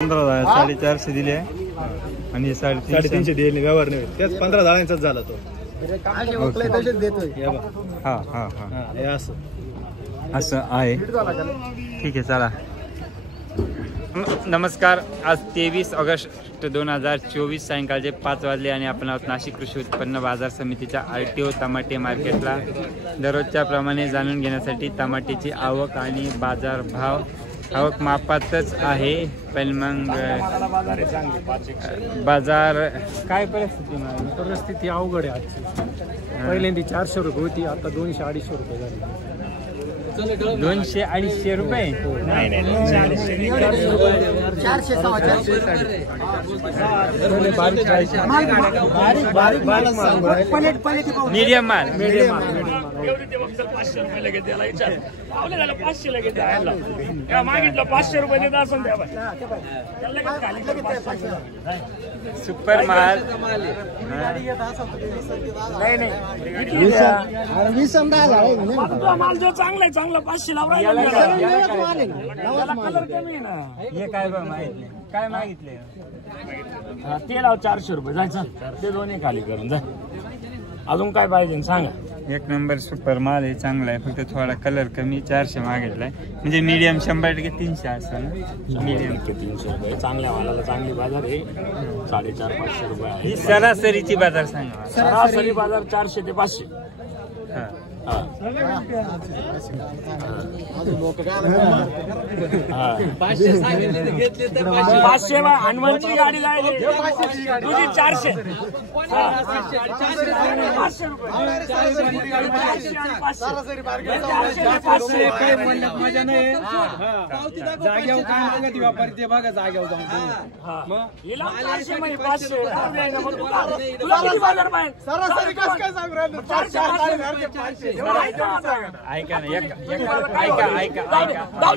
15 450 दिले आणि 350 दिले व्यवहार नाही त्याच 15 जाळ्यांचाच झाला तो हा हा हा असं आहे ठीक आहे चला। नमस्कार, आज 23 ऑगस्ट 2024 सायंकाळचे 5 वाजले आणि आपण आहोत नाशिक कृषी उत्पन्न बाजार समितीच्या RTO टमाटे मार्केटला। दररोजच्या प्रमाणे जाणून घेण्यासाठी टमाट्याची आवक आणि बाजार भाव। आवक मापातच आहे पण मग बाजार काय परिस्थिती अवघड आहे आजची। पहिल्यांदा 400 रुपये होती, आता 200-250 रुपये झाली। 200-250 रुपये मीडियम माल सुपर माल माल जो चांगला आहे चांगला 500 काय मागितले ते लाव 400 रुपये जायचं ते दोन्ही खाली करून जा। अजून काय पाहिजे सांगा। एक नंबर सुपर माल आहे, चांगला आहे, फक्त थोडा कलर कमी 400 मागितलाय म्हणजे मीडियम 100% 300 असं ना। मीडियम 300 रुपये चांगल्या मालाला चांगली बाजार आहे। 450-500 रुपये आहे ही सरासरीची बाजार सांगा। सरासरी बाजार 400 ते 500। पाचशे हनुमानची गाडी जायली तुझी 400 मजा नाही जाग्यावर काय मागत व्यापारी ते बघा जाग्यावर जाऊन ऐका ना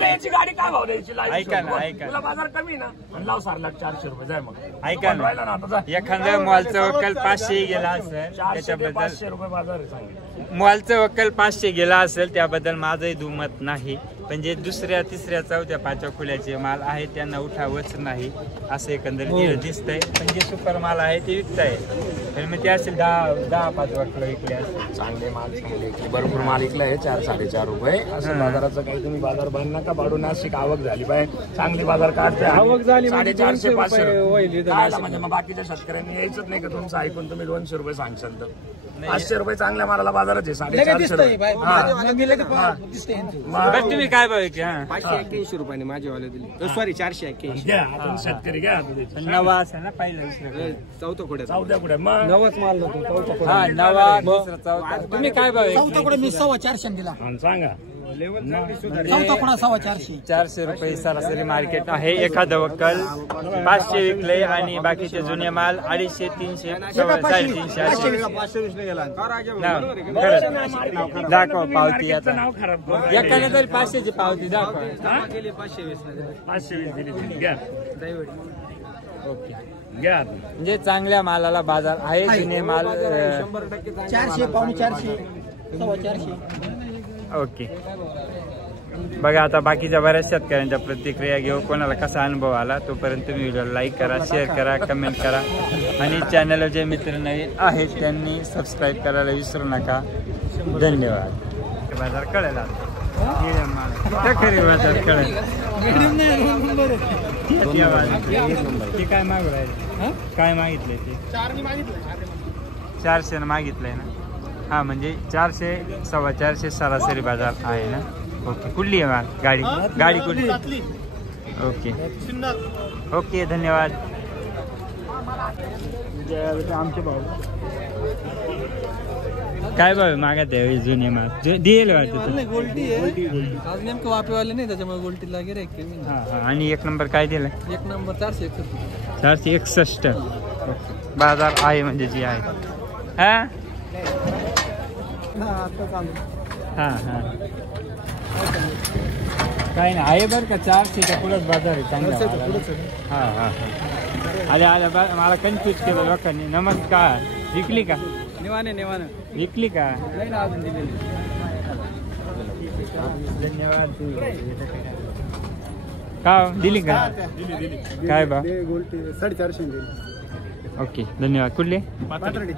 याची गाडी काय भाव द्यायची ऐका ना बाजार कमी ना लाव 400 रुपये जाय मग ऐका ना एखाद्या मॉलचा वक्कल 500 गेला असेल त्याच्याबद्दल 500 रुपये बाजार आहे चांगली। मॉलचा वक्कल 500 गेला असेल त्याबद्दल माझंही दुमत नाही, पण जे दुसऱ्या तिसऱ्या चौथ्या पाचव्या खुल्याचे माल आहे त्यांना उठावच नाही असं एकंदरीत दिसतंय। पण जे सुपर माल आहे ते विकताय पण मग ते असेल 10-5 वक्कल विकले असेल। चांगले माल चांगले विकले, भरपूर माल विकला आहे 4-4.5 रुपये असं बाजाराचं काही तुम्ही बाजार बंद नका पाडू। नाशिक आवक झाली पाहिजे, चांगली बाजार काढते। आवक झाली 450-500 म्हणजे मग बाकीच्या शेतकऱ्यांनी यायचंच नाही का तुमचं ऐकून तुम्ही 200 रुपये सांगशाल तर 500 रुपये चांगल्या मालाला बाजारात आहे 450 तुम्ही काय बघ 581 रुपयाने माझेवाले दिले, सॉरी 481 घ्या शेतकरी घ्या। नवा असेल ना पहिला चौथ्या कुठे मग नवाच माल नव्हतो हा नवा दुसरा चौथा तुम्ही काय बघ मी 450 दिला सांगा। 400 रुपये सरासरी मार्केट आहे। एखादं वक्कल 500 विकले आणि बाकीचे जुने माल 250-300 350 दाखवा पावती आता एकाने तरी 500ची पावती दाखवा। 520 दिली घ्या ओके घ्या म्हणजे चांगल्या मालाला बाजार आहे, जुने माल 400-450 450 ओके। बघा आता बाकीच्या बऱ्याच शेतकऱ्यांच्या प्रतिक्रिया घेऊ, कोणाला कसा अनुभव आला। तोपर्यंत तुम्ही व्हिडिओ लाईक करा, शेअर करा, कमेंट करा आणि चॅनलवर जे मित्र नवीन आहेत त्यांनी सबस्क्राईब करायला विसरू नका। धन्यवाद। बाजार कळेल खरी बाजार कळेल काय मागू राहिले काय मागितले ते 400 मागितलंय ना। हा म्हणजे 400-450 सरासरी बाजार आहे ना। ओके कुठली आहे गाडी कुठली ओके ओके धन्यवाद। आमचे भाऊ काय भाव मागत आहे जुने माल दिल वाटतं गोल्टी आहे आज नेमकं वापेवाले नाही त्याच्यामुळे गोल्टीला गिरे आणि एक नंबर काय दिलं 1 नंबर 461 बाजार आहे म्हणजे जी आहे हा हा हा काही नाही आहे बरं का 400च्या पुढंच बाजार आहे चांगला। हा हा आल्या मला कन्फ्युज केलं लोकांनी। नमस्कार विकली का निवाने विकली का नाही ना अजून दिलेली। धन्यवाद। का दिली का काय बा 450 ओके धन्यवाद कुठले पाथर्डी